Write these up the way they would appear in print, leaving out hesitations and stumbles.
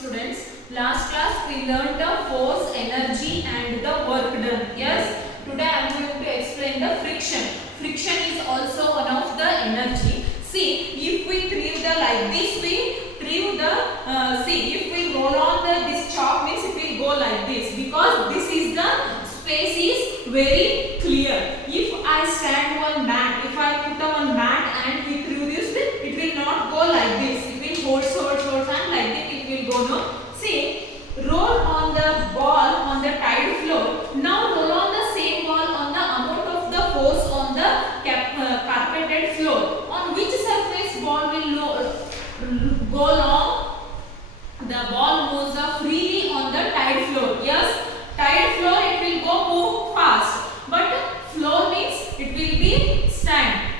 students. Last class we learned the force, energy and the work done. Yes. Today I am going to explain the friction. Friction is also one of the energy. See, if we threw the like this, we threw the if we roll on this chalk means it will go like this, because this is the space is very clear. If I stand one mat, if I put on mat and we threw this, it will not go like this. It will hold and like that it will go. No. See, roll on the ball on the tile floor. Now roll on the same ball on the amount of the force on the carpeted floor. On which surface ball will go long? The ball moves freely on the tile floor. Yes, tile floor it will go move fast, but floor means it will be stand.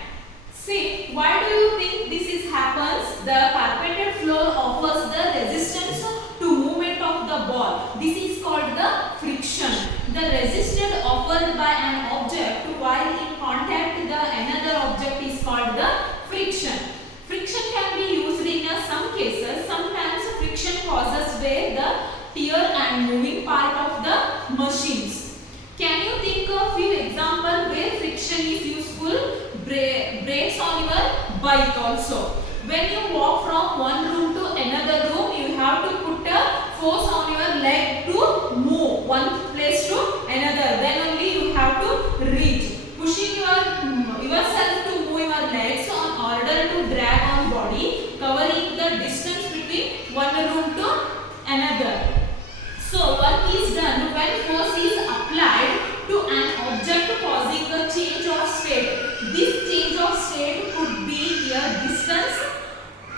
See, why do you think this is happens? The carpeted floor offers the resistance to movement of the ball. This is called the friction. The resistance offered by an object while in contact with another object is called the friction. Friction can be used in some cases. Sometimes friction causes wear, the tear and moving part of the machines. Can you think of few examples where friction is useful? Brakes on your bike also. When you walk from one room to another room, you have to put a force on your leg to move one place to another. Then only you have to reach. Pushing yourself to move your legs in order to drag on body, covering the distance between one room to another. So work is done when force is applied to an object causing a change of state. This change of state could be a distance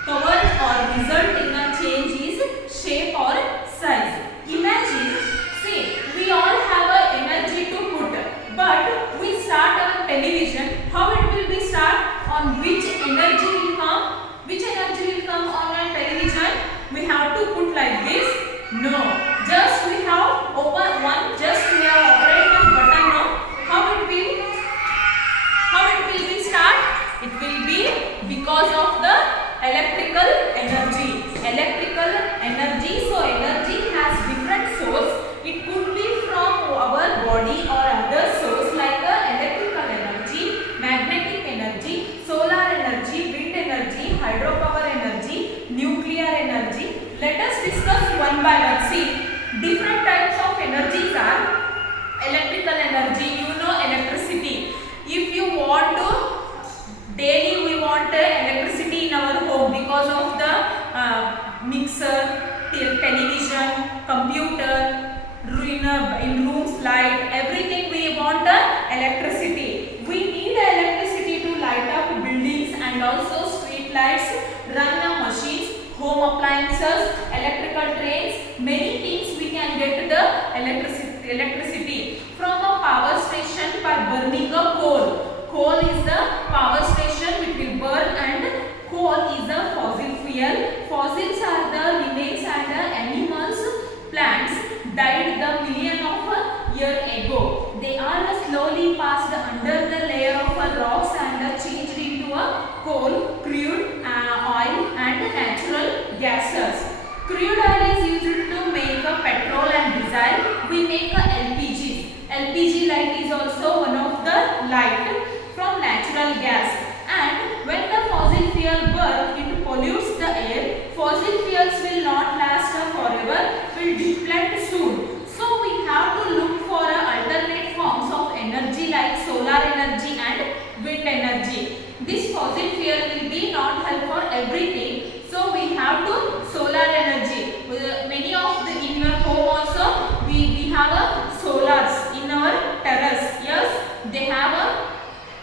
covered or result in a change is shape or size. Imagine, say we all have a energy to put, but we start our television. How it will be start? On which energy will come? Which energy will come on our television? We have to put like this? No. Just we have open one. Just we have operate one button. No. How it will be start? It will be because of the electrical energy. Electrical energy. So energy has different source. It could be from our body or other source like electrical energy, magnetic energy, solar energy, wind energy, hydropower energy, nuclear energy. Let us discuss one by one. See, different types of energies are electrical energy. You know electricity. If you want to daily we want electricity in our home because of the mixer, television, computer, in rooms light, everything we want electricity. We need electricity to light up buildings and also street lights, run the machines, home appliances, electrical trains, many things we can get the electricity from a power station by burning a coal. Coal is the power station which will burn, and coal is a fossil fuel. Fossils are the remains and the animals, plants died the million of year ago. They are slowly passed under the layer of rocks and changed into a coal, crude oil and natural gases. Crude oil is used to make petrol and diesel. We make LPG. LPG light is also one of the light from natural gas. And when the fossil fuel burn, it pollutes the air. Fossil fuels will not last forever, will deplete soon. So we have to look for alternate forms of energy like solar energy and wind energy. This fossil fuel will be not help for everything. So we have to solar energy. Many of the in your home also we have a solars in our terrace. Yes, they have a.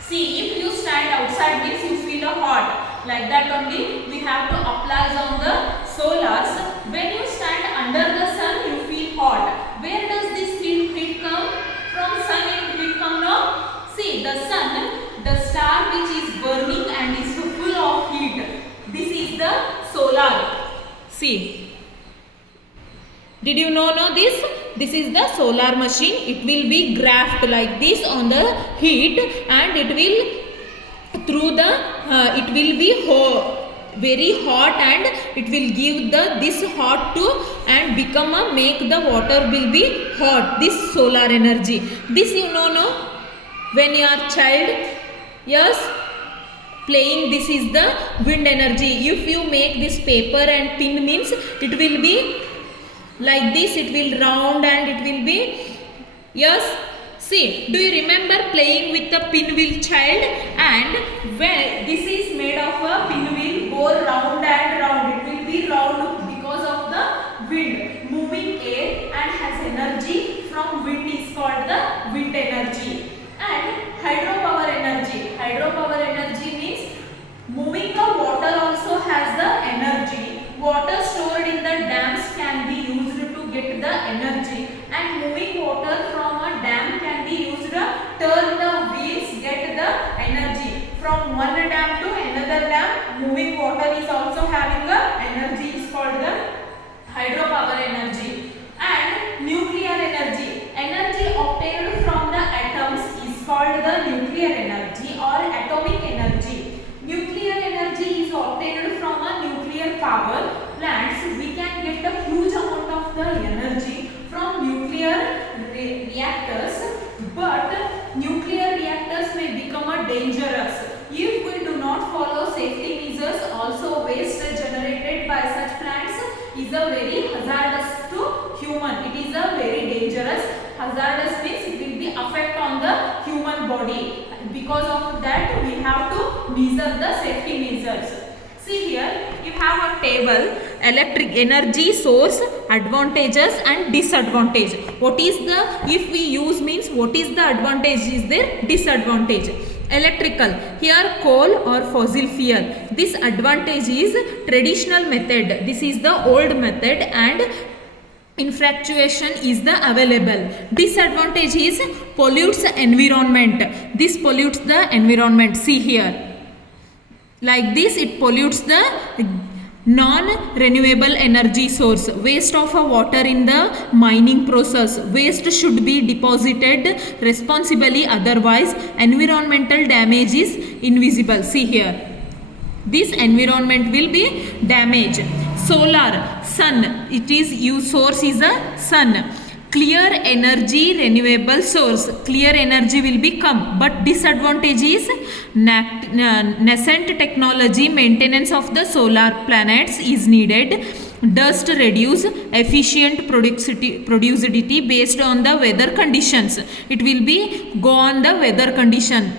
See, if you stand outside this, you feel hot. Like that only we have to apply on the solars. When you stand under the sun, you feel hot. Where does this heat come? From sun it come now. See, the sun, the star which is burning and is full of heat. This is the solar. See. Did you know this? This is the solar machine. It will be graphed like this on the heat, and it will through the it will be very hot and it will give the this hot to and become a make the water will be hot. This solar energy, this you know no, when you are child, yes, playing, this is the wind energy. If you make this paper and pin means it will be like this, it will round and it will be, yes. See, do you remember playing with the pinwheel child? And when this is made of a pinwheel, go round and round, it will be round because of the wind, moving air and has energy from wind is called the wind energy. And hydropower energy, hydropower energy means moving the water also has the energy. Water stored in the dams can be used to get the energy, and moving water from a dam can be used to turn the wheels, get the energy. From one dam to another dam, moving water is also having a energy, is called the hydropower energy. And nuclear energy, energy obtained from the atoms is called the nuclear energy or atomic energy. Nuclear energy is obtained from a nuclear power plants. We can get a huge amount of the energy from nuclear reactors, but nuclear reactors may become a dangerous if we do not follow safety measures. Also, waste generated by such plants is a very hazardous to human. It is a very dangerous. Hazardous means it will be affect on the human body. Because of that, we have to measure the safety measures. See here, you have a table, electric energy source, advantages and disadvantage. What is the, if we use means what is the advantage, is there disadvantage? Electrical, here coal or fossil fuel. This advantage is traditional method. This is the old method and infatuation is the available. Disadvantage is pollutes environment. This pollutes the environment. See here, like this it pollutes the non-renewable energy source. Waste of water in the mining process. Waste should be deposited responsibly, otherwise environmental damage is invisible. See here, this environment will be damaged. Solar, sun, it is use source is a sun. Clear energy, renewable source, clear energy will become, but disadvantage is nascent technology, maintenance of the solar planets is needed. Dust reduce efficient productivity based on the weather conditions. It will be go on the weather condition.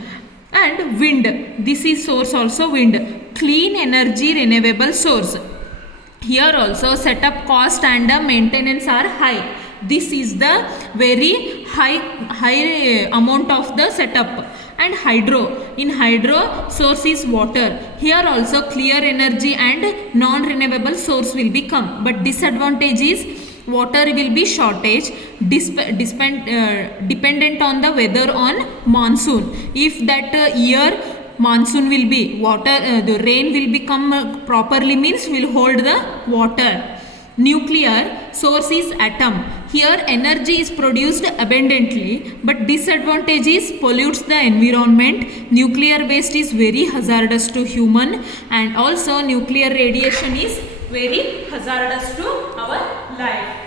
And wind, this is source also wind, clean energy, renewable source. Here also setup cost and maintenance are high. This is the very high amount of the setup. And hydro, in hydro source is water. Here also clear energy and non-renewable source will become, but disadvantage is water will be shortage, dependent on the weather on monsoon. If that year monsoon will be water, the rain will become properly means will hold the water. Nuclear source is atom. Here energy is produced abundantly, but disadvantage is pollutes the environment. Nuclear waste is very hazardous to human, and also nuclear radiation is very hazardous to our life.